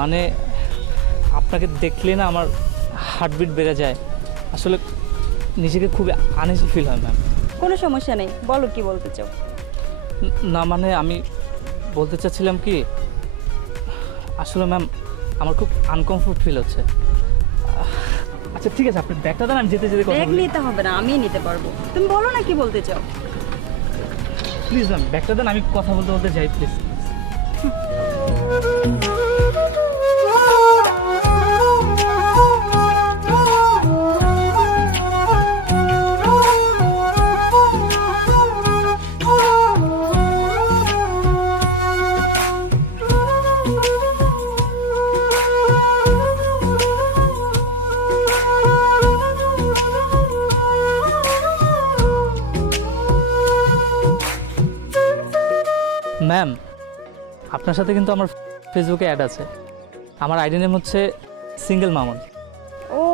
মানে আপনাকে দেখলে না আমার হার্টবিট বেড়ে যায়, আসলে নিজেকে খুব আনইজি ফিল হয় ম্যাম। কোনো সমস্যা নেই, বলো কি বলতে চাও। না মানে আমি বলতে চাচ্ছিলাম কি, আসলে ম্যাম আমার খুব আনকমফোর্ট ফিল হচ্ছে। আচ্ছা ঠিক আছে, আপনি ব্যাগটা দেন, আমি যেতে যেতে কথা ব্যাগ বলি। নিতে হবে না, আমিই নিতে পারবো। তুমি বলো না কি বলতে চাও। প্লিজ ম্যাম ব্যাগটা দেন, আমি কথা বলতে বলতে যাই প্লিজ। ম্যাম আপনার সাথে কিন্তু আমার ফেসবুকে অ্যাড আছে। আমার আইডি নেম হচ্ছে সিঙ্গেল মামুন। ও,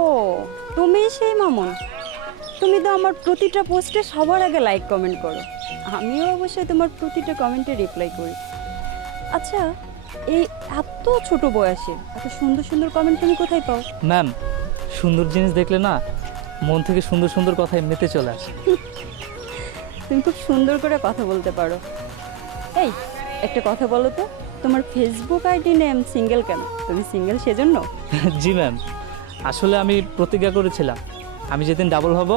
তুমি সেই মামুন। তুমি তো আমার প্রতিটা পোস্টে সবার আগে লাইক কমেন্ট করো। আমিও অবশ্যই তোমার প্রতিটা কমেন্টে রিপ্লাই করি। আচ্ছা, এই এত ছোট বয়সে এত সুন্দর সুন্দর কমেন্ট তুমি কোথায় পাও? ম্যাম সুন্দর জিনিস দেখলে না মন থেকে সুন্দর সুন্দর কথা এমনিতে চলে আসে। তুমি খুব সুন্দর করে কথা বলতে পারো। এই একটা কথা বলো তো, তোমার ফেসবুক আইডি নেম সিঙ্গেল কেন? তুমি সিঙ্গেল সেজন্য? জি ম্যাম, আসলে আমি প্রতিজ্ঞা করেছিলাম আমি যেদিন ডাবল হব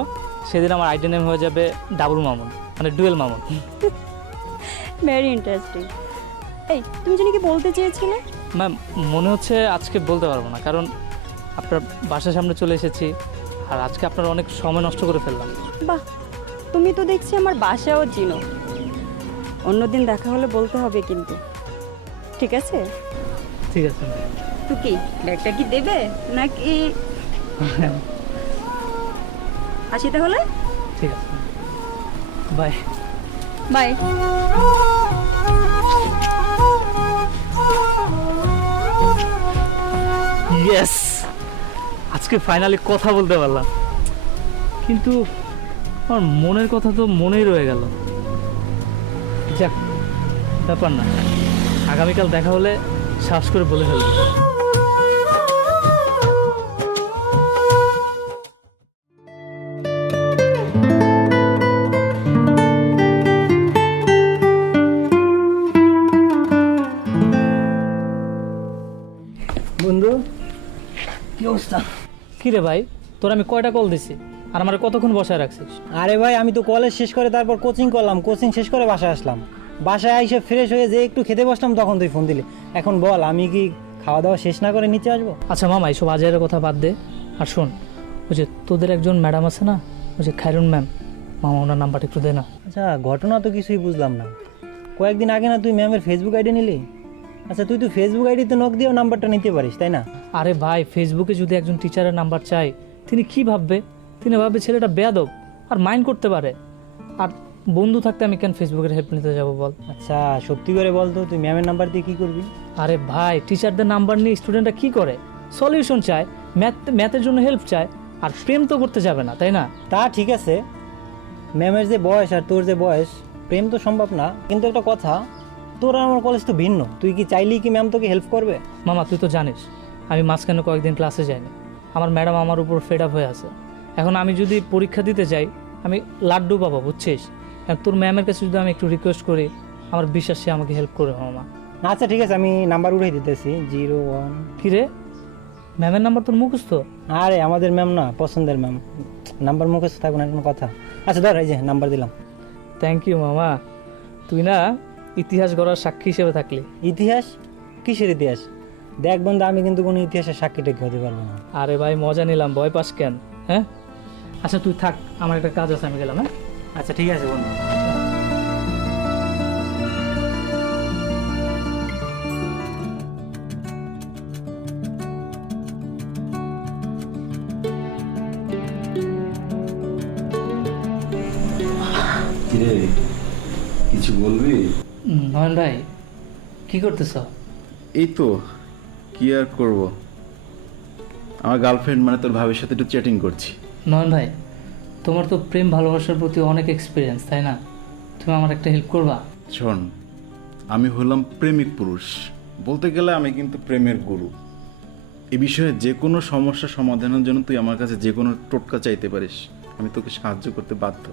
সেদিন আমার আইডি নেম হয়ে যাবে ডাবল মামুন, মানে ডুয়েল মামুন। Very interesting. এই তুমি জানি কি বলতে চেয়েছিলে? ম্যাম মনে হচ্ছে আজকে বলতে পারবো না, কারণ আপনার বাসার সামনে চলে এসেছি আর আজকে আপনার অনেক সময় নষ্ট করে ফেললাম। বাহ, তুমি তো দেখছি আমার বাসাও চিনো। অন্যদিন দেখা হলে বলতে হবে কিন্তু, ঠিক আছে? ঠিক আছে ম্যাম। তো কি ব্যাগটা কি দেবে নাকি? আসি তাহলে। ঠিক আছে বাই। বাই। ইয়েস, আজকে ফাইনালি কথা বলতে পারলাম, কিন্তু আমার মনের কথা তো মনেই রয়ে গেল। যাক, ব্যাপার না, আগামীকাল দেখা হলে সাহস করে বলে ফেলবো। বন্ধু, কি অবস্থা? কি রে ভাই, তোর আমি কয়টা কল দিছি আর আমার কতক্ষণ বসায় রাখছিস? আরে ভাই, আমি তো কলেজ শেষ করে তারপর কোচিং করলাম, কোচিং শেষ করে বাসায় আসলাম। বাসায় এসে ফ্রেশ হয়ে যে একটু খেতে বসলাম, তখন তুই ফোন দিলি। এখন বল, আমি কি খাওয়া দাওয়া শেষ না করে নিচে আসবো? আচ্ছা মামা, এইসব আজের কথা বাদ দে আর শোন, ওই যে তোদের একজন ম্যাডাম আছে না, ওই যে খায়রুন ম্যাম, মামা ওনার নাম্বারটা একটু দে না। আচ্ছা, ঘটনা তো কিছুই বুঝলাম না। কয়েকদিন আগে না তুই ম্যামের ফেসবুক আইডি নিলি? আচ্ছা, তুই তো ফেসবুক আইডিতে নক দিয়েও নাম্বারটা নিতে পারিস, তাই না? আরে ভাই, ফেসবুকে যদি একজন টিচারের নাম্বার চাই, তিনি কি ভাববে? তিনি ভাববে ছেলেটা বেয়াদব আর মাইন্ড করতে পারে। আর বন্ধু থাকতে আমি কেন ফেসবুকের হেল্প নিতে যাব বল? আচ্ছা, সত্যি করে বল তো, তুই ম্যামের নাম্বার দিয়ে কি করবি? আরে ভাই, টিচারদের নাম্বার নিয়ে স্টুডেন্টরা কি করে? সলিউশন চায়, ম্যাথের জন্য হেল্প চায়, আর প্রেম তো করতে যাবে না, তাই না? তা ঠিক আছে, ম্যামের যে বয়স আর তোর যে বয়স, প্রেম তো সম্ভব না। কিন্তু একটা কথা, তোর আর আমার কলেজ তো ভিন্ন। তুই কি চাইলেই কি ম্যাম তোকে হেল্প করবে? মামা তুই তো জানিস আমি মাঝখানে কয়েকদিন ক্লাসে যাইনি, আমার ম্যাডাম আমার উপর ফেড আপ হয়ে আছে। এখন আমি যদি পরীক্ষা দিতে যাই আমি লাড্ডু পাবো, বুঝছিস? কারণ তোর ম্যামের কাছে যদি আমি একটু রিকোয়েস্ট করি, আমার বিশ্বাস সে আমাকে হেল্প করবে মামা। আচ্ছা ঠিক আছে, আমি নাম্বার উঠাই দিতেছি 01। কি রে, ম্যামের নাম্বার তোর মুখস্থ? আরে আমাদের ম্যাম না, পছন্দের ম্যাম, নাম্বার মুখস্থ থাকবে না কোনো কথা। আচ্ছা ধর, এই যে নাম্বার দিলাম। থ্যাংক ইউ মামা, তুই না ইতিহাস গড়ার সাক্ষী হিসেবে থাকলি। ইতিহাস? কিসের ইতিহাস? দেখ বন্ধু, আমি কিন্তু কোনো ইতিহাসের সাক্ষী টেকে হতে পারবো না। আরে ভাই মজা নিলাম, ভয় পাস কেন? হ্যাঁ আচ্ছা তুই থাক, আমার একটা কাজ আছে, আমি গেলাম। হ্যাঁ আচ্ছা ঠিক আছে বন্ধু। কিরে, কিছু বলবি? নয়ন ভাই কি করতেছ? এই তো, কি আর করব, আমার গার্লফ্রেন্ড মানে তোর ভাবির সাথে একটু চ্যাটিং করছি। নয়ন ভাই, তোমার তো প্রেম ভালোবাসার প্রতি অনেক এক্সপিরিয়েন্স, তাই না? তুমি আমার একটা হেল্প করবা? শোন, আমি হলাম প্রেমিক পুরুষ, বলতে গেলে আমি কিন্তু প্রেমের গুরু। এ বিষয়ে যে কোনো সমস্যা সমাধানের জন্য তুই আমার কাছে যে কোনো টোটকা চাইতে পারিস, আমি তোকে সাহায্য করতে বাধ্য।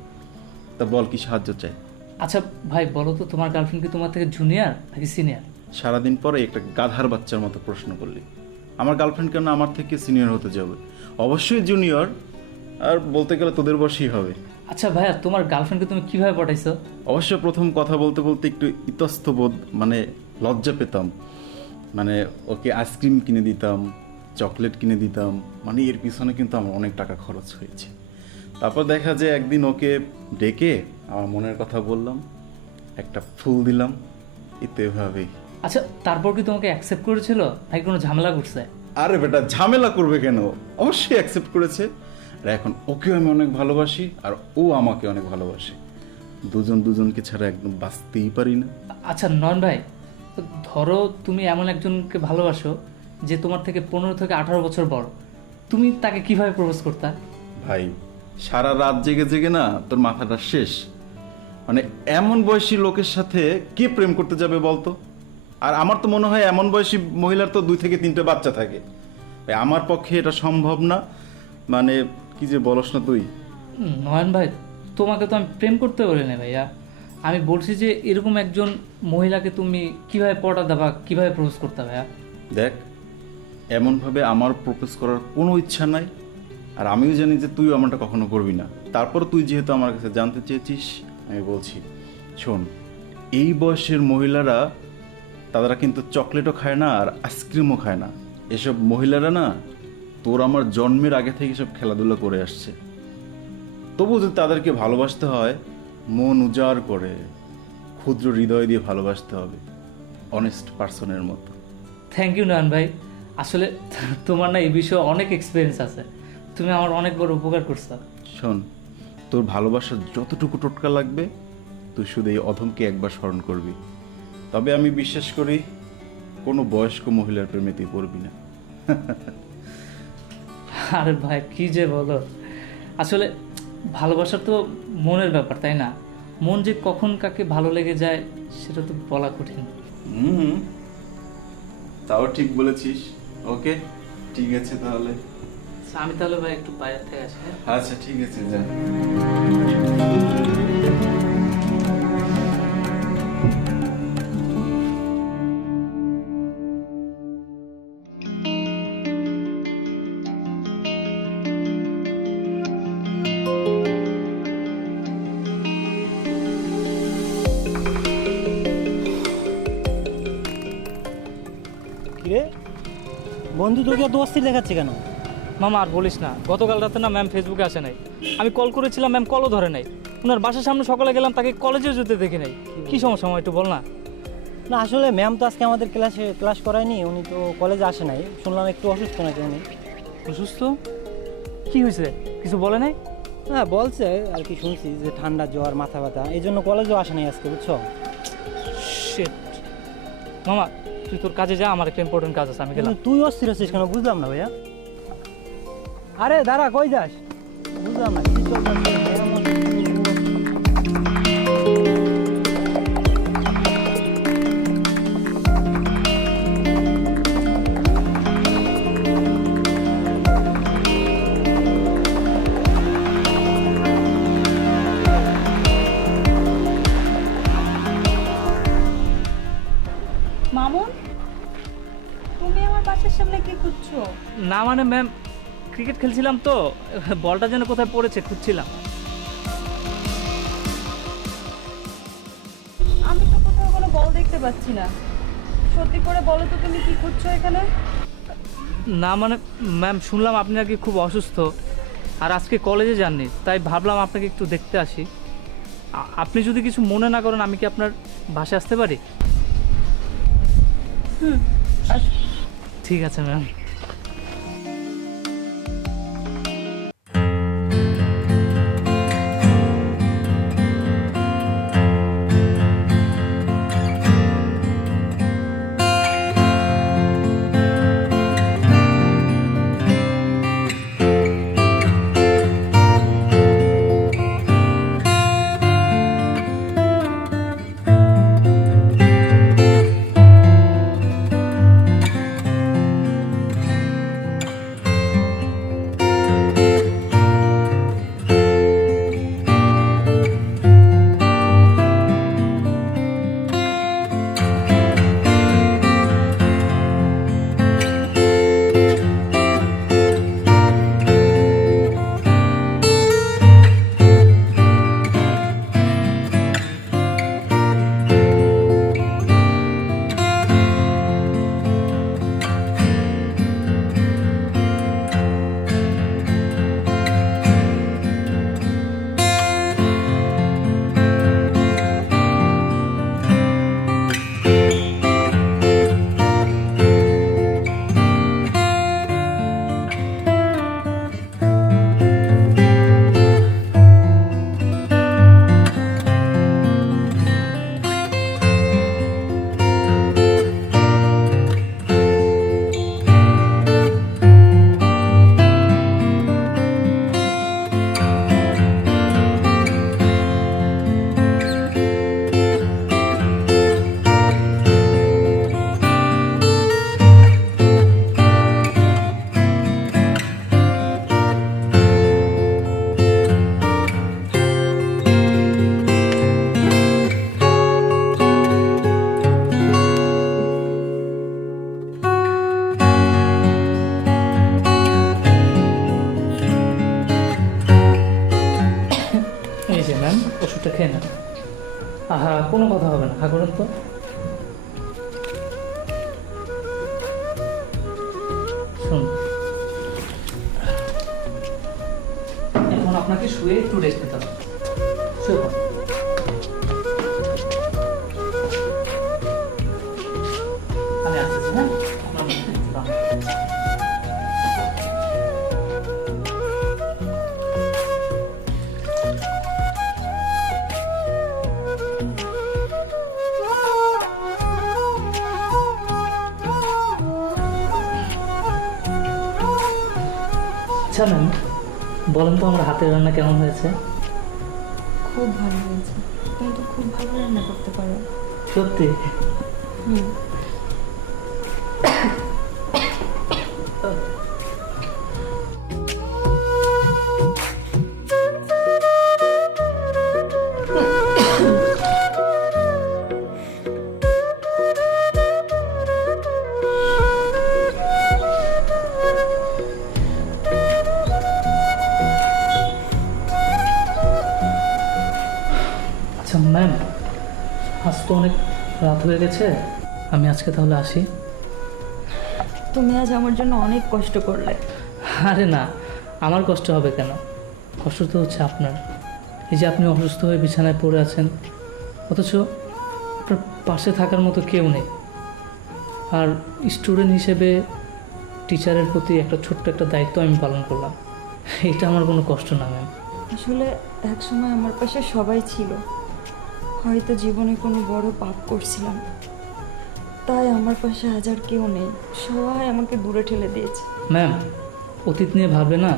তা বল, কি সাহায্য চাই? আচ্ছা ভাই বলো তো, তোমার গার্লফ্রেন্ড কি তোমার থেকে জুনিয়র নাকি সিনিয়র? সারাদিন পরে একটা গাধার বাচ্চার মতো প্রশ্ন করলি। আমার গার্লফ্রেন্ড কেন আমার থেকে সিনিয়র হতে যাবে? অবশ্যই জুনিয়র, আর বলতে গেলে তোদের বয়সই হবে। আচ্ছা ভাইয়া, তোমার গার্লফ্রেন্ডকে তুমি কিভাবে পটাইছো? অবশ্য প্রথম কথা বলতে বলতে একটু ইতস্তবোধ, মানে লজ্জা পেতাম। মানে ওকে আইসক্রিম কিনে দিতাম, চকলেট কিনে দিতাম, মানে এর পিছনে কিন্তু আমার অনেক টাকা খরচ হয়েছে। তারপর দেখা যায় একদিন ওকে ডেকে আমার মনের কথা বললাম, একটা ফুল দিলাম, এতে এভাবেই। আচ্ছা তারপর কি তোমাকে অ্যাকসেপ্ট করেছিল নাকি কোনো ঝামেলা করছে? আরে বেটা, ঝামেলা করবে কেন? অবশ্যই অ্যাকসেপ্ট করেছে। আর এখন ওকেও আমি অনেক ভালোবাসি আর ও আমাকে অনেক ভালোবাসে। দুজন দুজনকে ছাড়া একদম বাঁচতেই পারি না। আচ্ছা নয়ন ভাই, তো ধরো তুমি এমন একজনকে ভালোবাসো যে তোমার থেকে 15 থেকে 18 বছর বড়, তুমি তাকে কিভাবে প্রপোজ করতা? ভাই, সারা রাত জেগে জেগে না তোর মাথাটা শেষ। মানে এমন বয়সী লোকের সাথে কে প্রেম করতে যাবে বলতো? আর আমার তো মনে হয় এমন বয়সী মহিলার তো 2 থেকে 3টে বাচ্চা থাকে। ভাই, আমার পক্ষে এটা সম্ভব না। মানে কি যে বলস না তুই। নয়ন ভাই, তোমাকে তো আমি প্রেম করতে বলি না ভাইয়া, আমি বলছি যে এরকম একজন মহিলাকে তুমি কিভাবে পটাতে বা কিভাবে প্রপোজ করতে ভাইয়া? দেখ, এমনভাবে আমার প্রপোজ করার কোনো ইচ্ছা নাই, আর আমিও জানি যে তুই আমারটা কখনো করবি না। তারপর তুই যেহেতু আমার কাছে জানতে চেয়েছিস, আমি বলছি, শোন, এই বয়সের মহিলারা তারা কিন্তু চকলেটও খায় না আর আইসক্রিমও খায় না। এসব মহিলারা না তোর আমার জন্মের আগে থেকে সব খেলাধুলা করে আসছে। তবু যদি তাদেরকে ভালোবাসতে হয়, মন উজাড় করে ক্ষুদ্র হৃদয় দিয়ে ভালোবাসতে হবে, অনেস্ট পার্সনের মতো। থ্যাংক ইউ নয়ন ভাই, আসলে তোমার না এই বিষয়ে অনেক এক্সপিরিয়েন্স আছে, তুমি আমার অনেক বড় উপকার করছো। শোন, তোর ভালোবাসার যতটুকু টোটকা লাগবে তুই শুধু এই অধমকে একবার স্মরণ করবি। তবে আমি বিশ্বাস করি কোনো বয়স্ক মহিলার প্রেমে তুই পড়বি না। আরে ভাই কি যে বলো, আসলে ভালোবাসা তো মনের ব্যাপার, তাই না? মন যে কখন কাকে ভালো লেগে যায় সেটা তো বলা কঠিন। হুম, তাও ঠিক বলেছিস। ওকে, ঠিক আছে তাহলে। আচ্ছা, আমি তাহলে ভাই একটু বাইরে থেকে আসি, হ্যাঁ? আচ্ছা ঠিক আছে, যা। কিরে বন্ধু, তোকে এত অস্থির দেখাচ্ছে কেন? মামা আর বলিস না, গতকাল রাতে না ম্যাম ফেসবুকে আসে নাই, আমি কল করেছিলাম, ম্যাম কলও ধরে নাই। ওনার বাসার সামনে সকালে গেলাম, তাকে কলেজে যেতে দেখি নাই। কি সমস্যা মামা, একটু বল না। না আসলে ম্যাম তো আজকে আমাদের ক্লাস করায়নি, উনি তো কলেজে আসে নাই। শুনলাম একটু অসুস্থ নাকি উনি। অসুস্থ? কি হয়েছে, কিছু বলে নাই? হ্যাঁ বলছে আর কি, শুনছি যে ঠান্ডা জ্বর মাথা ব্যথা, এই জন্য কলেজেও আসে নাই আজকে, বুঝছো? শিট। মামা তুই তোর কাজে যা, আমার একটা ইম্পর্টেন্ট কাজ আছে, আমি গেলাম। তুই অস্থির হচ্ছিস কেন বুঝলাম না ভাইয়া। আরে দাঁড়া, কই যাস? বুঝলাম না কি চলছে। মামুন, তুমি আমার বাসার সামনে কি খুঁজছো? না মানে ম্যাম, ক্রিকেট খেলছিলাম তো, বলটা যেন কোথায় পড়েছে খুঁজছিলাম। আমি তো কোথাও কোনো বল দেখতে পাচ্ছি না। সত্যি করে বলো তো, তুমি কি খুঁজছো এখানে? না মানে ম্যাম, শুনলাম আপনি নাকি খুব অসুস্থ আর আজকে কলেজে যাননি, তাই ভাবলাম আপনাকে একটু দেখতে আসি। আপনি যদি কিছু মনে না করেন, আমি কি আপনার বাসায় আসতে পারি? ঠিক আছে ম্যাম। ওষুধটা খেয়ে নেন। আহা, কোনো কথা হবে না, হা করেন তো। শুনুন, এখন আপনাকে শুয়ে একটু রেস্ট নিতে হবে। শুয়ে পড়ুন। আমি আসতেছি, হ্যাঁ? আপনার মধ্যে একটু দাঁড়ান। আচ্ছা ম্যাম, বলেন তো আমার হাতের রান্না কেমন হয়েছে? খুব ভালো হয়েছে, তুমি তো খুব ভালো রান্না করতে পারো। সত্যি? হুম। আচ্ছা ম্যাম, আজ তো অনেক রাত হয়ে গেছে, আমি আজকে তাহলে আসি। তুমি আজ আমার জন্য অনেক কষ্ট করলে। আরে না, আমার কষ্ট হবে কেন? কষ্ট তো হচ্ছে আপনার। এই যে আপনি অসুস্থ হয়ে বিছানায় পড়ে আছেন, অথচ আপনার পাশে থাকার মতো কেউ নেই। আর স্টুডেন্ট হিসেবে টিচারের প্রতি একটা ছোট্ট একটা দায়িত্ব আমি পালন করলাম, এটা আমার কোনো কষ্ট না ম্যাম। আসলে একসময় আমার পাশে সবাই ছিল, হয়তো জীবনে কোনো বড় পাপ করছিলাম, তাই আমার পাশে আজ আর কেউ নেই, সবাই আমাকে দূরে ঠেলে দিয়েছে। ম্যাম, অতীত নিয়ে ভাবলে না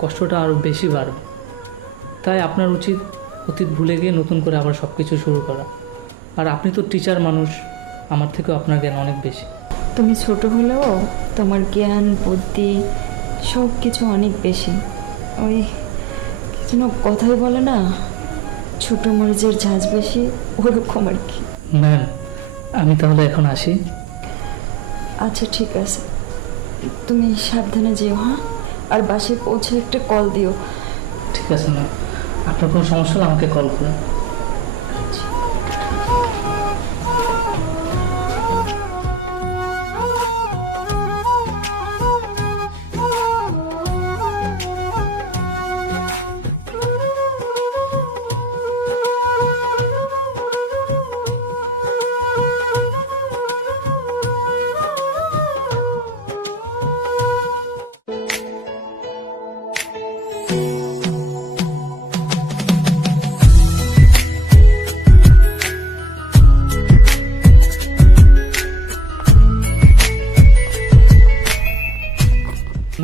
কষ্টটা আরও বেশি বাড়বে। তাই আপনার উচিত অতীত ভুলে গিয়ে নতুন করে আবার সব কিছু শুরু করা। আর আপনি তো টিচার মানুষ, আমার থেকেও আপনার জ্ঞান অনেক বেশি। তুমি ছোট হলেও তোমার জ্ঞান বুদ্ধি সব কিছু অনেক বেশি। ওই যেন কথাই বলে না, ছোট মরিচের ঝাঁজ বেশি, ওরকম আর কি। ম্যাম, আমি তাহলে এখন আসি। আচ্ছা ঠিক আছে, তুমি সাবধানে যেও, হ্যাঁ? আর বাসায় পৌঁছে একটা কল দিও। ঠিক আছে ম্যাম, আপনার কোনো সমস্যা হলে আমাকে কল করুন।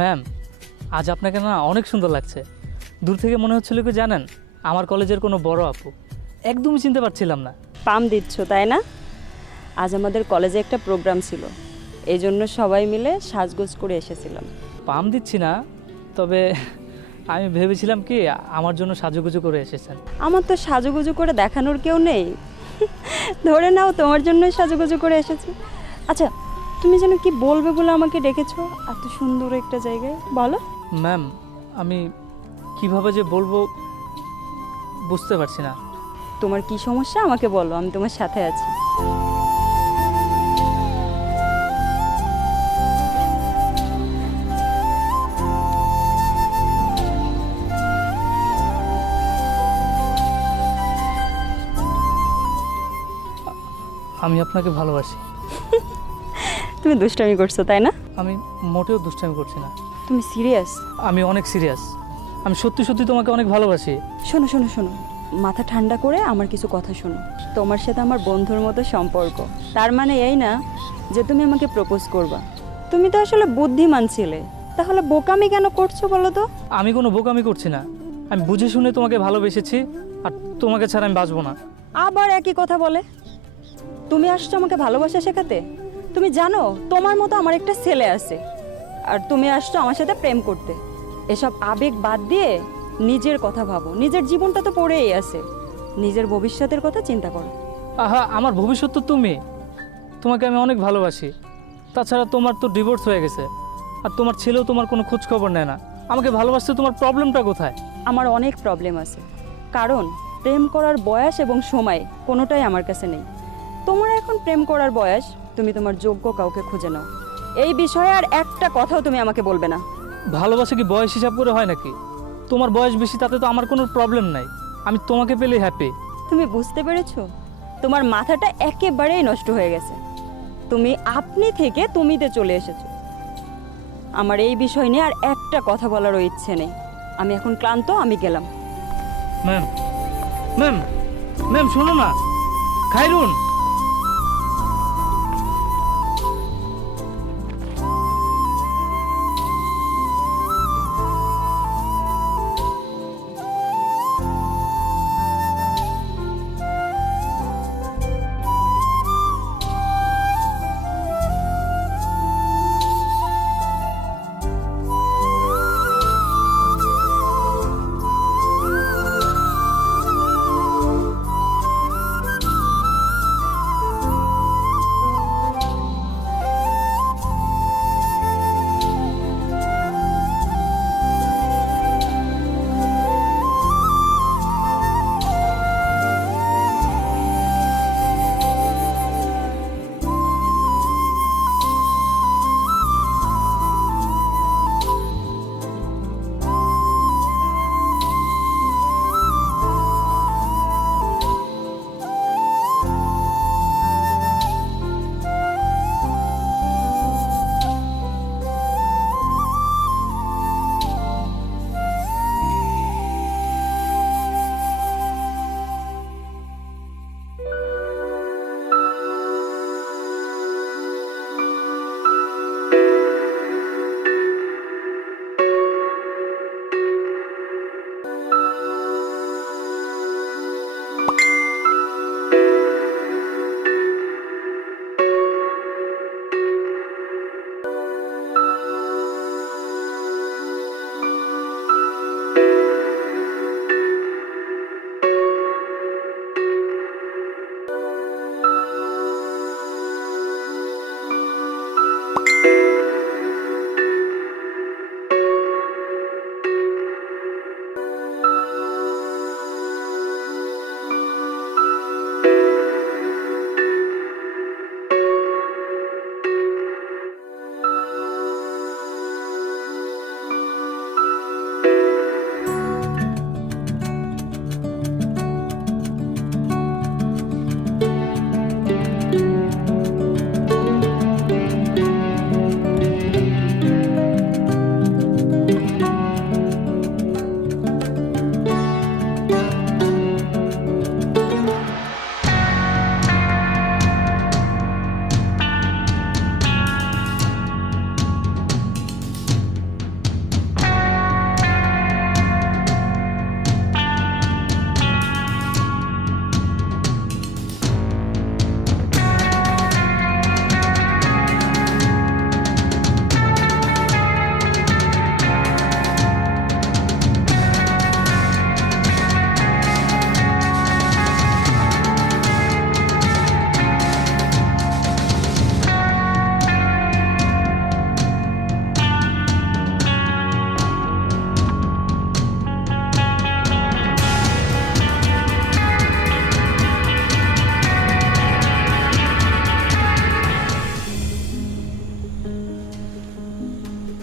ম্যাম, আজ আপনাকে না অনেক সুন্দর লাগছে। দূর থেকে মনে হচ্ছিল কি জানেন, আমার কলেজের কোনো বড় আপু। একদমই চিনতে পারছিলাম না। পাম দিচ্ছ তাই না? আজ আমাদের কলেজে একটা প্রোগ্রাম ছিল, এই জন্য সবাই মিলে সাজগোজ করে এসেছিলাম। পাম দিচ্ছি না, তবে আমি ভেবেছিলাম কি আমার জন্য সাজুগুজু করে এসেছেন। আমার তো সাজুগুজু করে দেখানোর কেউ নেই, ধরে নাও তোমার জন্যই সাজুগুজু করে এসেছি। আচ্ছা, তুমি যেন কি বলবে বলে আমাকে ডেকেছো এত সুন্দর একটা জায়গায়, বলো। ম্যাম, আমি কিভাবে যে বলবো বুঝতে পারছি না। তোমার কি সমস্যা আমাকে বলো, আমি তোমার সাথে আছি। আমি আপনাকে ভালোবাসি। তুমি দুষ্টামি করছো তাই না? আমি মোটেও দুষ্টামি করছি না, তুমি সিরিয়াস? আমি অনেক সিরিয়াস। আমি সত্যি সত্যি তোমাকে অনেক ভালোবাসি। শোনো শোনো শোনো, মাথা ঠান্ডা করে আমার কিছু কথা শোনো। তোমার সাথে আমার বন্ধুর মতো সম্পর্ক, তার মানে এই না যে তুমি আমাকে প্রপোজ করবা। তুমি তো আসলে বুদ্ধিমান ছিলে, তাহলে বোকামি কেন করছো বলো তো? আমি কোনো বোকামি করছি না, আমি বুঝে শুনে তোমাকে ভালোবেসেছি, আর তোমাকে ছাড়া আমি বাঁচবো না। আবার একই কথা বলে। তুমি আসছো আমাকে ভালোবাসা শেখাতে? তুমি জানো তোমার মতো আমার একটা ছেলে আছে, আর তুমি আসছো আমার সাথে প্রেম করতে। এসব আবেগ বাদ দিয়ে নিজের কথা ভাবো, নিজের জীবনটা তো পড়েই আছে, নিজের ভবিষ্যতের কথা চিন্তা করো। আহা, আমার ভবিষ্যৎ তো তুমি, তোমাকে আমি অনেক ভালোবাসি। তাছাড়া তোমার তো ডিভোর্স হয়ে গেছে, আর তোমার ছেলেও তোমার কোনো খোঁজ খবর নেয় না। আমাকে ভালোবাসতে তোমার প্রবলেমটা কোথায়? আমার অনেক প্রবলেম আছে, কারণ প্রেম করার বয়স এবং সময় কোনোটাই আমার কাছে নেই। তোমার এখন প্রেম করার বয়স, তুমি তোমার যোগ্য কাউকে খুঁজে নাও। এই বিষয়ে আর একটা কথাও তুমি আমাকে বলবে না। ভালোবাসা কি বয়স হিসাব করে হয় নাকি? তোমার বয়স বেশি তাতে তো আমার কোনো প্রবলেম নাই, আমি তোমাকে পেলে হ্যাপি। তুমি বুঝতে পেরেছো? তোমার মাথাটা একেবারেই নষ্ট হয়ে গেছে। তুমি আপনি থেকে তুমিতে চলে এসেছো। আমার এই বিষয় নিয়ে আর একটা কথা বলারও ইচ্ছে নেই। আমি এখন ক্লান্ত, আমি গেলাম। ম্যাম ম্যাম ম্যাম শোনো না, খায়রুন।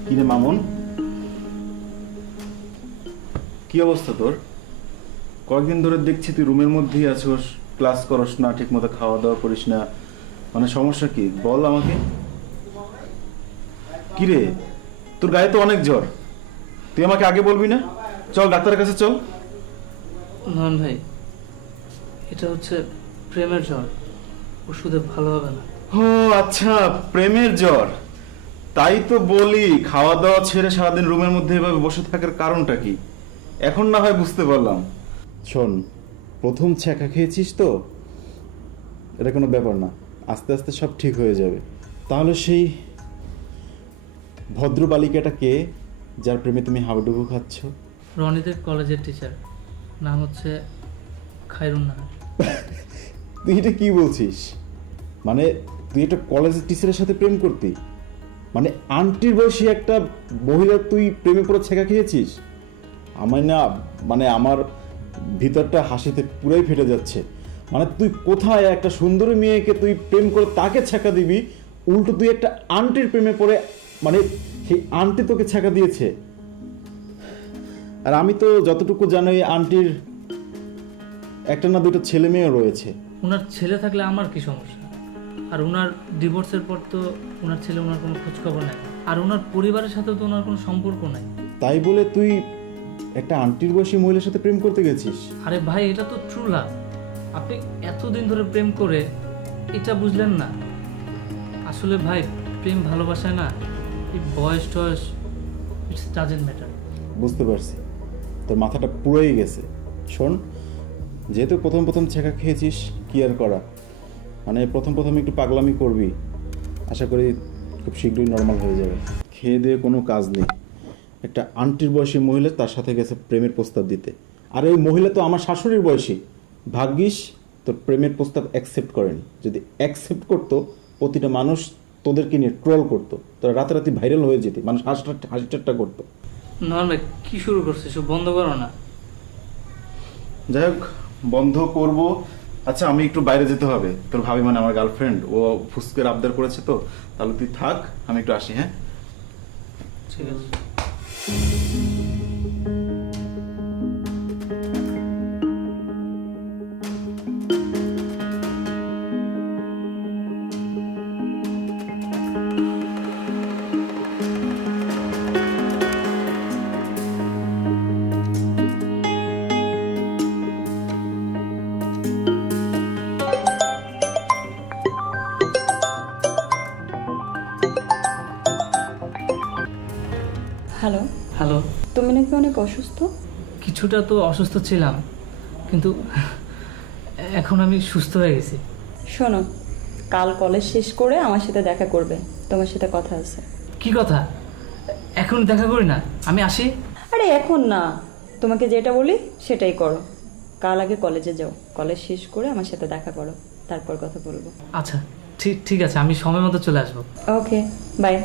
কিরে মামুন, কি অবস্থা তোর? কয়েকদিন ধরে দেখছি তুই রুমের মধ্যেই আছোস, ক্লাস করস না, ঠিক মতো খাওয়া দাওয়া করিস না, মানে সমস্যা কি বল আমাকে। কিরে, তোর গায়ে তো অনেক জ্বর, তুই আমাকে আগে বলবি না? চল ডাক্তারের কাছে চল। নয়ন ভাই, এটা হচ্ছে প্রেমের জ্বর, ওষুধে ভালো হবে না। ও আচ্ছা, প্রেমের জ্বর। তাই তো বলি, খাওয়া দাওয়া ছেড়ে সারাদিন রুমের মধ্যে এভাবে বসে থাকার কারণটা কি এখন না হয় বুঝতে পারলাম। শোন, প্রথম ছ্যাঁকা খেয়েছিস তো, এটা কোনো ব্যাপার না, আস্তে আস্তে সব ঠিক হয়ে যাবে। তাহলে সেই ভদ্র বালিকাটা কে, যার প্রেমে তুমি হাবুডুবু খাচ্ছ? রনিদের কলেজের টিচার, নাম হচ্ছে খায়রুন নাহার। তুই এটা কি বলছিস? মানে তুই একটা কলেজের টিচারের সাথে প্রেম করতি? মানে আন্টির বয়সী একটা মহিলা তুই প্রেমে পড়ে ছেঁকা খেয়েছিস? আমার না, মানে আমার ভিতরটা হাসিতে পুরাই ফেটে যাচ্ছে। মানে তুই কোথায় একটা সুন্দরী মেয়েকে তুই প্রেম করে তাকে ছ্যাঁকা দিবি, উল্টো তুই একটা আন্টির প্রেমে পড়ে, মানে সেই আন্টি তোকে ছ্যাঁকা দিয়েছে। আর আমি তো যতটুকু জানি এই আন্টির একটা না দুটো ছেলে মেয়েও রয়েছে। ওনার ছেলে থাকলে আমার কি সমস্যা? আর ওনার ডিভোর্সের পর তো ওনার ছেলে ওনার কোনো খোঁজখবর নেই, আর ওনার পরিবারের সাথেও তো ওনার কোনো সম্পর্ক নাই। তাই বলে তুই একটা আন্টির বয়সী মহিলার সাথে প্রেম করতে গেছিস? আরে ভাই, এটা তো ট্রু লাভ। আপনি এতদিন ধরে প্রেম করে এটা বুঝলেন না? আসলে ভাই, প্রেম ভালোবাসায় না এই বয়স টয়স ইটস ডাজেন্ট ম্যাটার। বুঝতে পারছি, তোর মাথাটা পুরোই গেছে। শোন, যেহেতু প্রথম প্রথম ছেঁকা খেয়েছিস, কি আর করা, মানে প্রথম প্রথম একটু পাগলামি করবি, আশা করি খুব শীঘ্রই নর্মাল হয়ে যাবে। খেয়ে দিয়ে কোনো কাজ নেই, একটা আন্টির বয়সী মহিলা তার সাথে গেছে প্রেমের প্রস্তাব দিতে, আর এই মহিলা তো আমার শাশুড়ির বয়সী। ভাগ্যিস তোর প্রেমের প্রস্তাব অ্যাকসেপ্ট করেনি, যদি অ্যাকসেপ্ট করতো প্রতিটা মানুষ তোদেরকে নিয়ে ট্রল করতো, তোরা রাতারাতি ভাইরাল হয়ে যেতি, মানুষ হাসি ঠাট্টা করতো। নর্মাল কি শুরু করছে, সব বন্ধ করো না। যাই হোক, বন্ধ করব। আচ্ছা, আমি একটু বাইরে যেতে হবে, তোর ভাবি মানে আমার গার্লফ্রেন্ড, ও ফুসকের আবদার করেছে, তো তাহলে তুই থাক, আমি একটু আসি। হ্যাঁ, ঠিক আছে। Hello, hello. তুমি নাকি অনেক অসুস্থ? কিছুটা তো অসুস্থ ছিলাম, কিন্তু এখন আমি সুস্থ হয়ে গেছি। শোনো, কাল কলেজ শেষ করে আমার সাথে দেখা করবে, তোমার সাথে কথা আছে। কি কথা? এখন দেখা করি না, আমি আসি। আরে এখন না, তোমাকে যেটা বলি সেটাই করো। কাল আগে কলেজে যাও, কলেজ শেষ করে আমার সাথে দেখা করো, তারপর কথা বলবো। আচ্ছা, ঠিক ঠিক আছে, আমি সময় মতো চলে আসবো। ওকে, বাই।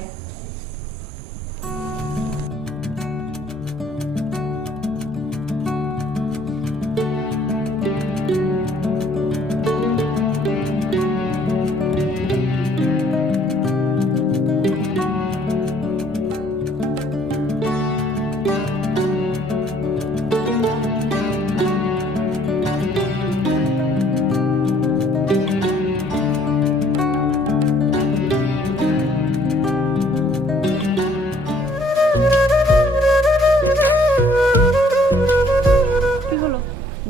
কি হলো,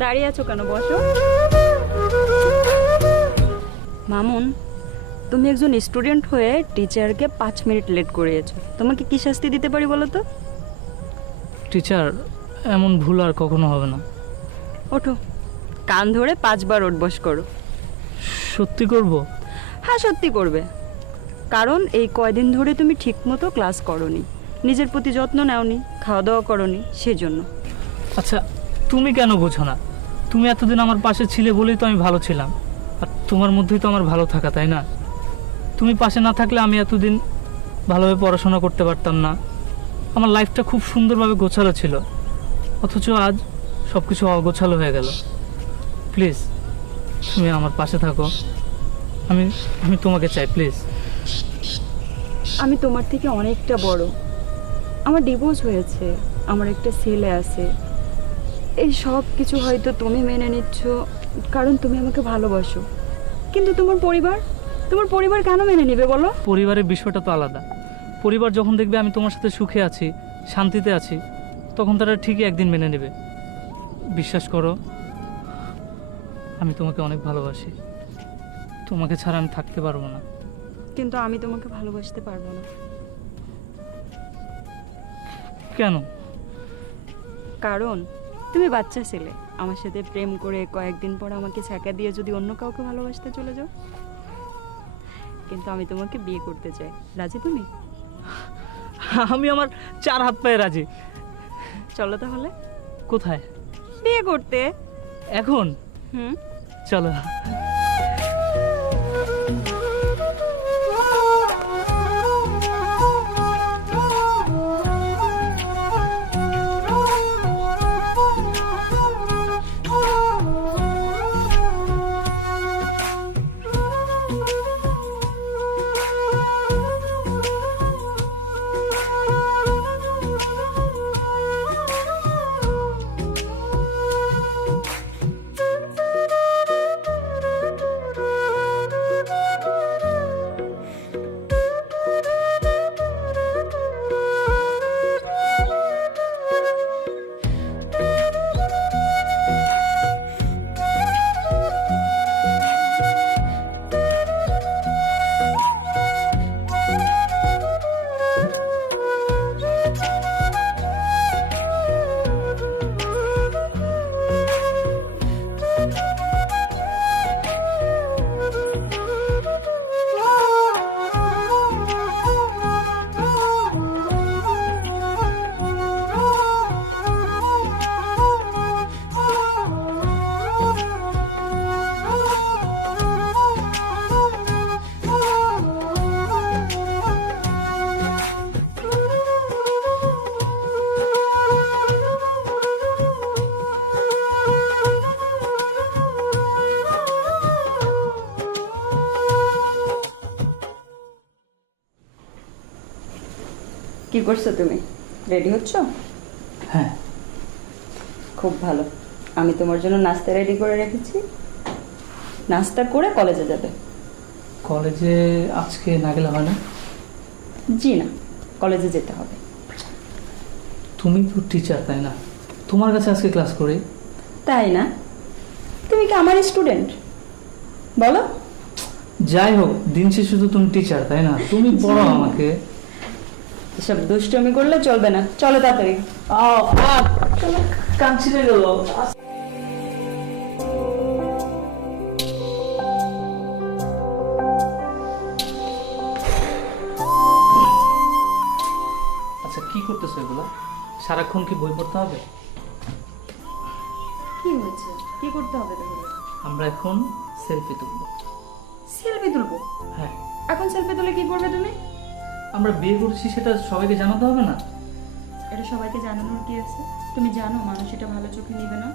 দাঁড়িয়ে আছো কেন? বসো। মামুন, তুমি একজন স্টুডেন্ট হয়ে টিচারকে 5 মিনিট লেট করিয়েছো, তোমাকে কি শাস্তি দিতে পারি বলো তো? টিচার, এমন ভুল আর কখনো হবে না। ওঠো, কান ধরে 5 বার উঠবস করো। সত্যি করব? হ্যাঁ, সত্যি করবে, কারণ এই কয়দিন ধরে তুমি ঠিকমতো ক্লাস করোনি, নিজের প্রতি যত্ন নাওনি, খাওয়া দাওয়া করোনি, সেই জন্য। আচ্ছা, তুমি কেন বোঝো না? তুমি এতদিন আমার পাশে ছিলে বলেই তো আমি ভালো ছিলাম, আর তোমার মধ্যেই তো আমার ভালো থাকা, তাই না? তুমি পাশে না থাকলে আমি এতদিন ভালোভাবে পড়াশোনা করতে পারতাম না, আমার লাইফটা খুব সুন্দরভাবে গোছালো ছিল, অথচ আজ সব কিছু অগোছালো হয়ে গেল। প্লিজ, তুমি আমার পাশে থাকো, আমি আমি তোমাকে চাই, প্লিজ। আমি তোমার থেকে অনেকটা বড়, আমার ডিভোর্স হয়েছে, আমার একটা ছেলে আছে, এই সব কিছু হয়তো তুমি মেনে নিচ্ছ কারণ তুমি আমাকে ভালোবাসো, কিন্তু তোমার পরিবার কেন মেনে নেবে বলো? পরিবারের বিষয়টা তো আলাদা। পরিবার যখন দেখবে আমি তোমার সাথে সুখে আছি, শান্তিতে আছি, তখন তারা ঠিকই একদিন মেনে নেবে। বিশ্বাস করো, আমি তোমাকে অনেক ভালোবাসি, তোমাকে ছাড়া আমি থাকতে পারবো না। কিন্তু আমি তোমাকে ভালোবাসতে পারবো না। কেন? কারণ তুমি বাচ্চা ছেলে, আমার সাথে প্রেম করে কয়েকদিন পর আমাকে ছ্যাঁকা দিয়ে যদি অন্য কাউকে ভালোবাসতে চলে যাও। কিন্তু আমি তোমাকে বিয়ে করতে চাই, রাজি তুমি? আমি আমার 4 হাত পায়ে রাজি। চলো তাহলে। কোথায়? বিয়ে করতে। এখন? হুম। চলো। কি করছো তুমি? রেডি হচ্ছ? হ্যাঁ। খুব ভালো। আমি তোমার জন্য নাস্তা রেডি করে রেখেছি। নাস্তা করে কলেজে যাবে। কলেজে আজকে না গেলে হয় না? জি না, কলেজে যেতে হবে। তুমি তো টিচার তাই না? তোমার কাছে আজকে ক্লাস করি। তাই না? তুমি কি আমার স্টুডেন্ট? বলো। যাই হোক, দিন শেষে তো তুমি টিচার তাই না? তুমি পড়ো আমাকে। এসব দুষ্টমি করলে চলবে না, চলো তাড়াতাড়ি। কান ছিঁড়ে গেল। আচ্ছা, কি করতেছো এগুলা? সারাক্ষণ কি বই পড়তে হবে? কি হয়েছে? কি করতে হবে তাহলে? আমরা এখন সেলফি তুলবো। সেলফি তুলবো? হ্যাঁ। এখন সেলফি তুলে কি করবে তুমি? আমরা বিয়ে করছি সেটা সবাইকে জানাতে হবে না? এটা সবাইকে জানানোর কি আছে? তুমি জানো মানুষ এটা ভালো চোখে নেবে না।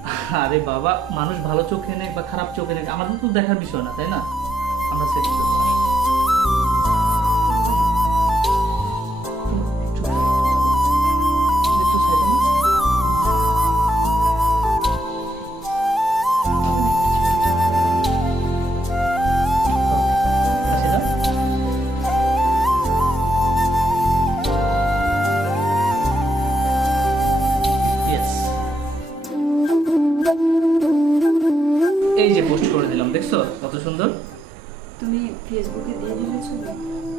আরে বাবা, মানুষ ভালো চোখে নেই বা খারাপ চোখে নেই আমাদের তো দেখার বিষয় না তাই না? আমরা সেলফি তুলবো। একটু side এ না? আসি না? Yes. এই যে পোস্ট করে দিলাম, দেখছো কত সুন্দর? তুমি ফেসবুকে দিয়ে দিলে ছবি?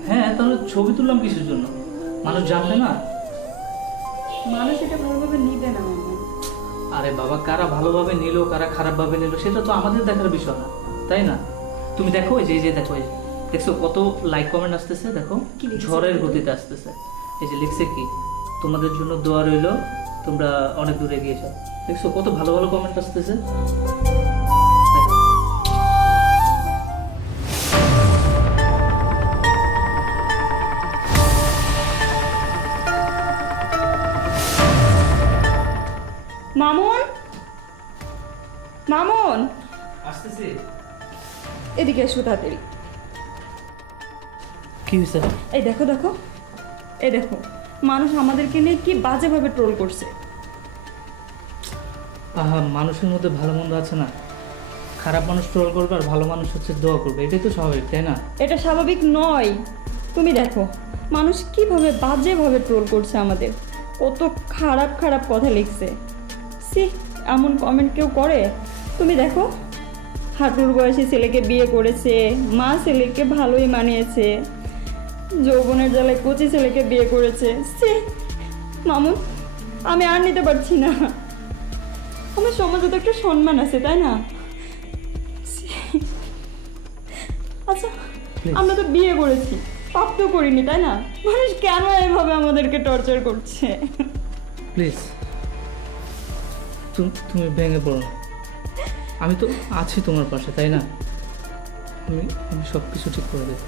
হ্যাঁ, তাহলে ছবি তুললাম কিসের জন্য? মানুষ জানবে না? মানুষ এটা ভালোভাবে নিবে না মামা। আরে বাবা, কারা ভালোভাবে নিল কারা খারাপভাবে নিল সেটা তো আমাদের দেখার বিষয় না তাই না? তুমি দেখো এই যে দেখো, এই যে দেখছো কত লাইক কমেন্ট আসতেছে, দেখো কি লিখছে? ঝড়ের গতিতে আসতেছে। এই যে লিখছে কি, তোমাদের জন্য দোয়া রইলো, তোমরা অনেক দূরে এগিয়ে যাও। দেখছো কত ভালো ভালো কমেন্ট আসতেছে। দেখো। মামুন, মামুন, আসতেছে। এদিকে এসো তাড়াতাড়ি। কি হয়েছে? এই দেখো দেখো, এই দেখো, মানুষ আমাদেরকে নিয়ে কি বাজেভাবে ট্রোল করছে। আহা, মানুষের মধ্যে ভালো মন্দ আছে না? খারাপ মানুষ ট্রোল করবে আর ভালো মানুষ হচ্ছে দোয়া করবে, এটাই তো স্বাভাবিক তাই না? এটা স্বাভাবিক নয়। তুমি দেখো মানুষ কিভাবে বাজেভাবে ট্রোল করছে আমাদের, কত খারাপ খারাপ কথা লিখছে। সি, এমন কমেন্ট কেউ করে? তুমি দেখো, হাঁটুর বয়সী ছেলেকে বিয়ে করেছে, মা ছেলেকে ভালোই মানিয়েছে, যৌবনের জ্বালায় কচি ছেলেকে বিয়ে করেছে। সি মামুন, আমি আর নিতে পারছি না। আমার সমাজে তো একটা সম্মান আছে তাই না? ছি। আচ্ছা, Please. আমরা তো বিয়ে করেছি, পাপ তো করিনি তাই না? মানুষ কেন এভাবে আমাদেরকে টর্চার করছে? প্লিজ, তুমি ভেঙে পড়ো না। আমি তো আছি তোমার পাশে তাই না? আমি সব কিছু ঠিক করে দেবো।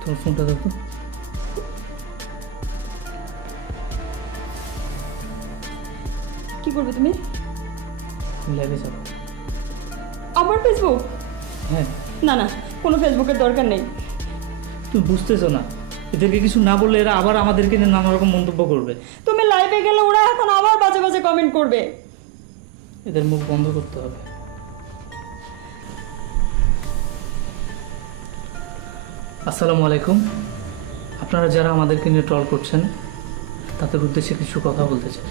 তোমার ফোনটা দাও তো। কি করবে তুমি? লাইভে যাবো। আবার ফেসবুক? হ্যাঁ। না না, কোনো ফেসবুকের দরকার নেই। তুমি বুঝতেছো না, এদেরকে কিছু না বললে এরা আবার আমাদেরকে নিয়ে নানা রকম মন্তব্য করবে। তুমি লাইভে গেলে ওরা এখন আবার বাজে বাজে কমেন্ট করবে। এদের মুখ বন্ধ করতে হবে। আসসালামু আলাইকুম। আপনারা যারা আমাদেরকে নিয়ে ট্রল করছেন তাদের উদ্দেশ্যে কিছু কথা বলতে চাই।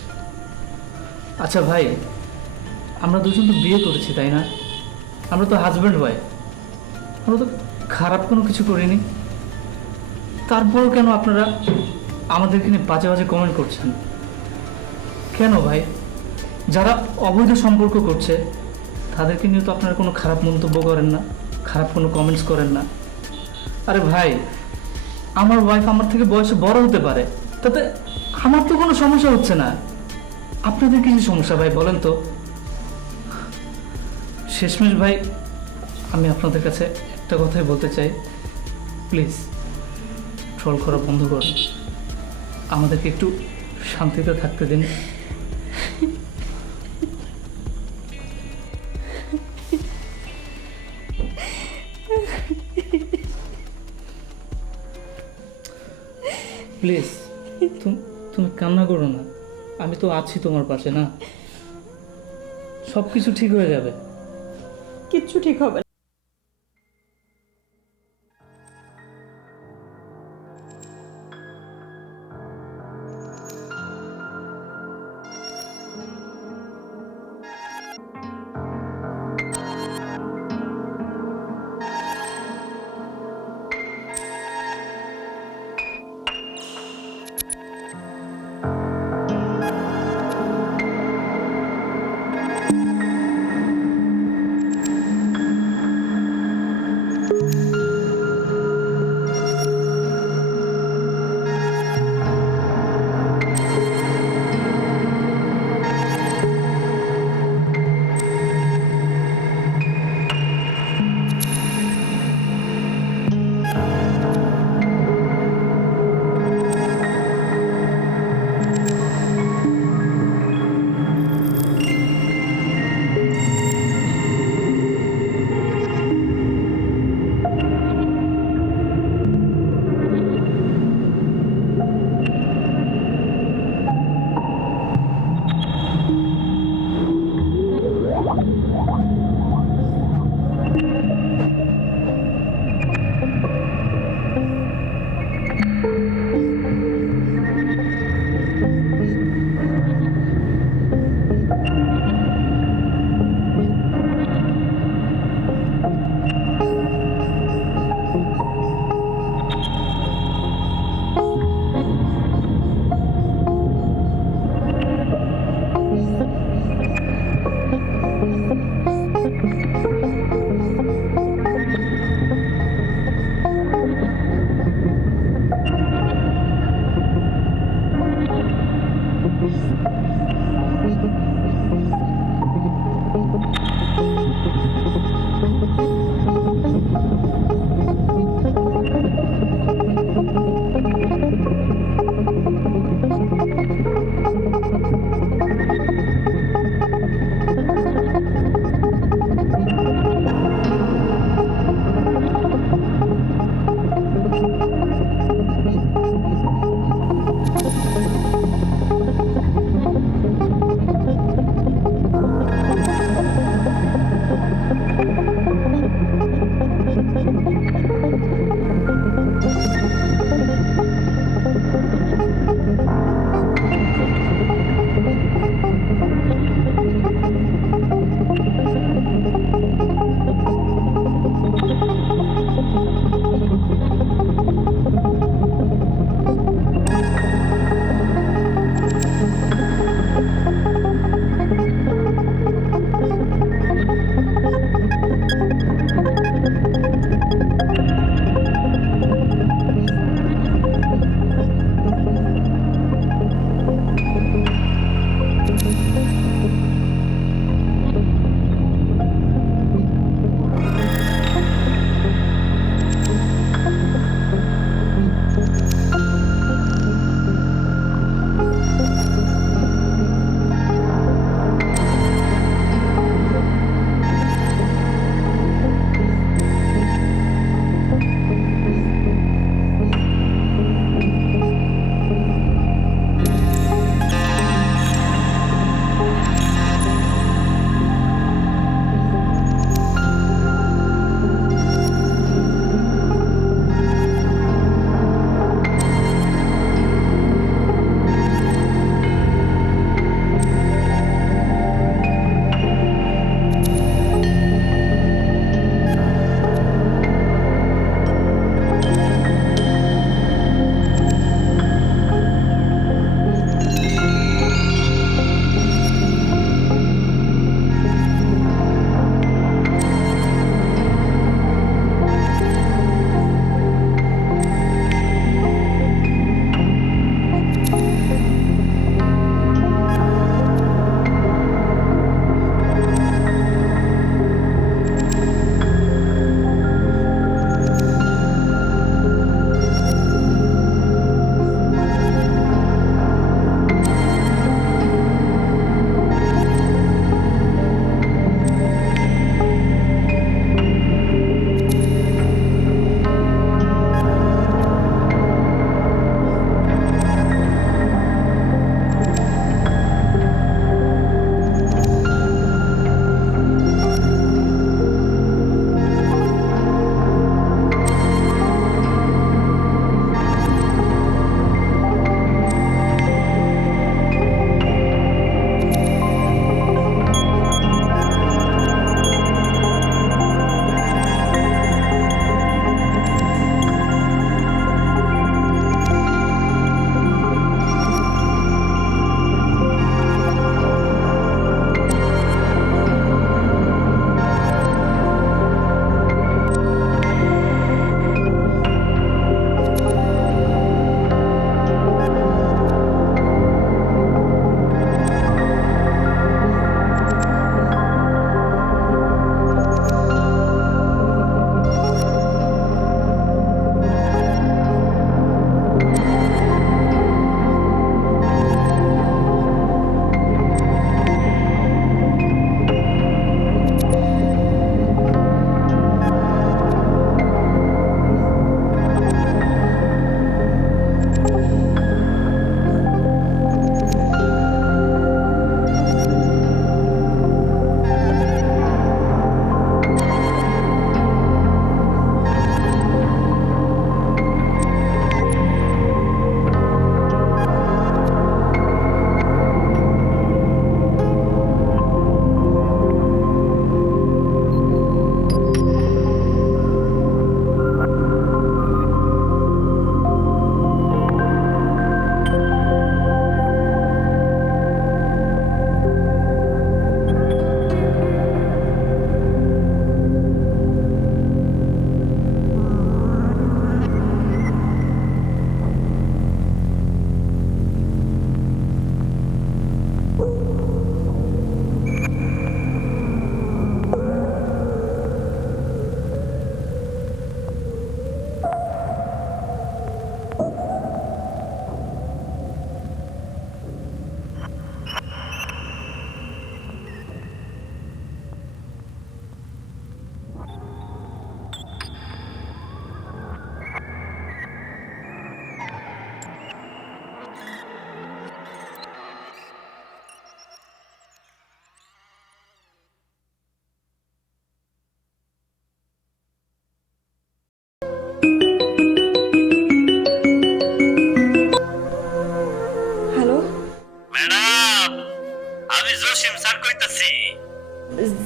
আচ্ছা ভাই, আমরা দুজন তো বিয়ে করেছি তাই না? আমরা তো হাজব্যান্ড ওয়াইফ, আমরা তো খারাপ কোনো কিছু করিনি। তারপরও কেন আপনারা আমাদেরকে নিয়ে বাজে বাজে কমেন্ট করছেন? কেন ভাই? যারা অবৈধ সম্পর্ক করছে তাদেরকে নিয়ে তো আপনারা কোনো খারাপ মন্তব্য করেন না, খারাপ কোনো কমেন্টস করেন না। আরে ভাই, আমার ওয়াইফ আমার থেকে বয়সে বড় হতে পারে, তাতে আমার তো কোনো সমস্যা হচ্ছে না। আপনাদের কিছু সমস্যা ভাই বলেন তো? শেষমেশ ভাই, আমি আপনাদের কাছে একটা কথাই বলতে চাই, প্লিজ ট্রল করা বন্ধ করুন, আমাদেরকে একটু শান্তিতে থাকতে দিন। প্লিজ তুমি কান্না করো না, আমি তো আছি তোমার পাশে না, সব কিছু ঠিক হয়ে যাবে। কিচ্ছু ঠিক হবে না।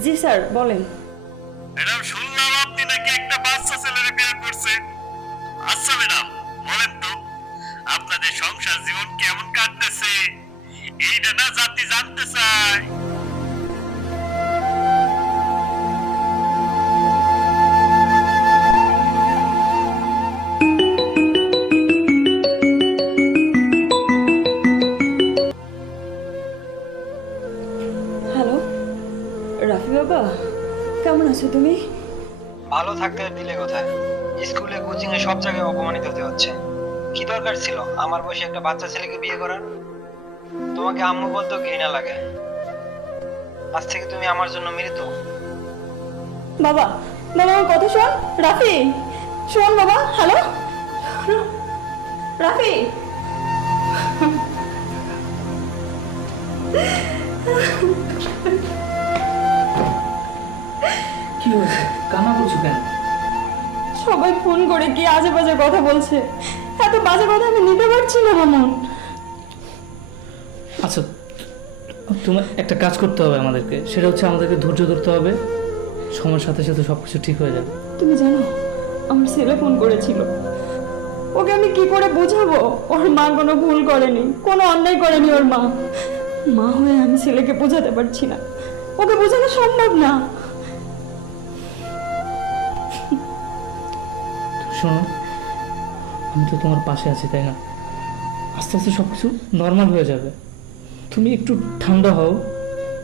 জি স্যার বলেন। ম্যাডাম শুনলাম আপনি নাকি একটা বাচ্চা ছেলের বিয়ে করছেন। আচ্ছা ম্যাডাম বলেন তো আপনাদের সংসার জীবন কেমন কাটতেছে এইটা না জাতি জানতে চায়। হ্যালো রাফি বাবা, কেমন আছো তুমি? ভালো থাকতে আর দিলে কোথায়? স্কুলে কোচিং এ সব জায়গায় অপমানিত হতে হচ্ছে। কি দরকার ছিল আমার বয়সে একটা বাচ্চা ছেলেকে বিয়ে করার? তোমাকে আম্মু বলতেও ঘৃণা লাগে। আজ থেকে তুমি আমার জন্য মৃত। বাবা, বাবা আমার কথা শোন। রাফি শোন বাবা। হ্যালো রাফি। কি হয়েছে, কান্না করছো কেন? সবাই ফোন করে কি আজে বাজে কথা বলছে। এত বাজে কথা আমি নিতে পারছি না মামুন। আচ্ছা, তোমার একটা কাজ করতে হবে আমাদেরকে, সেটা হচ্ছে আমাদেরকে ধৈর্য ধরতে হবে। সময়ের সাথে সাথে সব কিছু ঠিক হয়ে যাবে। তুমি জানো আমার ছেলে ফোন করেছিল, ওকে আমি কি করে বোঝাবো ওর মা কোনো ভুল করেনি, কোনো অন্যায় করেনি। ওর মা মা হয়ে আমি ছেলেকে বোঝাতে পারছি না, ওকে বোঝানো সম্ভব না। শোনো, আমি তো তোমার পাশে আছি, তাই না? আস্তে আস্তে সব কিছু নর্মাল হয়ে যাবে। তুমি একটু ঠান্ডা হও,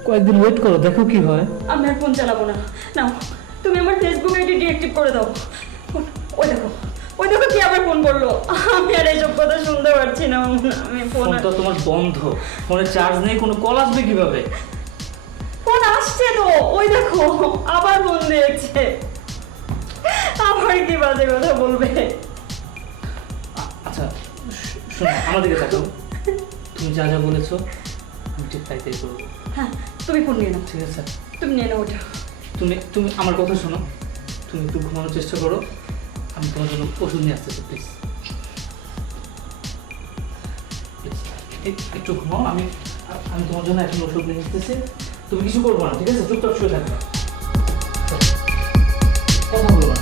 কয়েকদিন ওয়েট করো, দেখো কি হয়। আমি আর ফোন চালাবো না। নাও তুমি আমার ফেসবুক আইডি ডিঅ্যাক্টিভ করে দাও। ওই দেখো, ওই দেখো কি আবার ফোন করলো। আমি আর এইসব কথা শুনতে পারছি না। আমি ফোন ফোনটা তোমার বন্ধ, ফোনে চার্জ নেই, কোনো কল আসবে কিভাবে? ফোন আসছে তো, ওই দেখো আবার ফোন দিয়েছে। আমার কি বাজে কথা বলবে। আচ্ছা শোনো, আমার দিকে তাকাও। তুমি যা যা বলেছো আমি ঠিক তাই তাই করবো। হ্যাঁ তুমি ফোন নিয়ে নাও। ঠিক আছে, তুমি নিয়ে নাও ওটা। তুমি তুমি আমার কথা শোনো, তুমি একটু ঘুমানোর চেষ্টা করো, আমি তোমার জন্য ওষুধ নিয়ে আসতেছি। প্লিজ একটু ঘুমাও, আমি আমি তোমার জন্য এখন ওষুধ নিয়ে আসতেছি। তুমি কিছু করবো না, ঠিক আছে? চুপচাপ শুয়ে থাকবে, কথা বলবো না।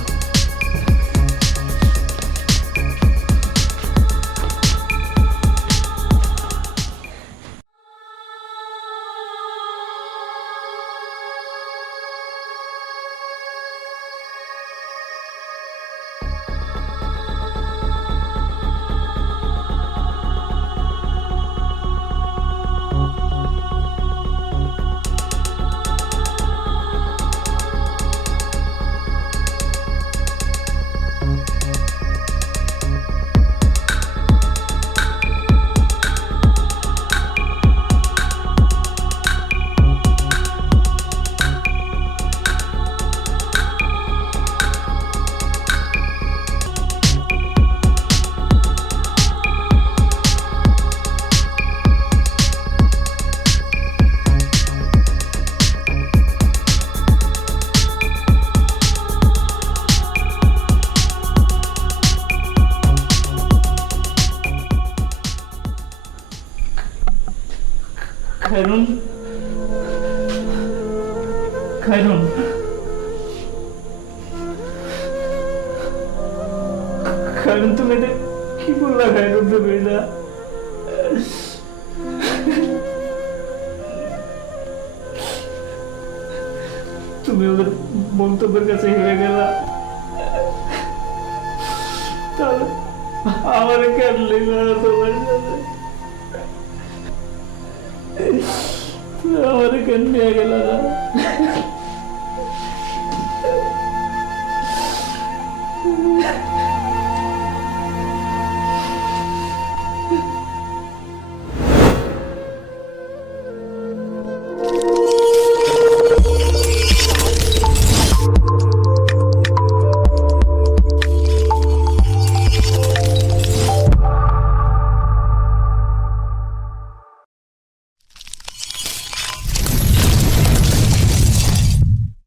খায়রুন, খায়রুন, খায়রুন তুমি এটা কি বললা? খায়রুন তুমি এটা তুমি ওদের মন্তব্যের কাছে হেরে গেলা, তাহলে আমার কেন লেগে তোমার সাথে? আমার কেন নিয়ে গেল না?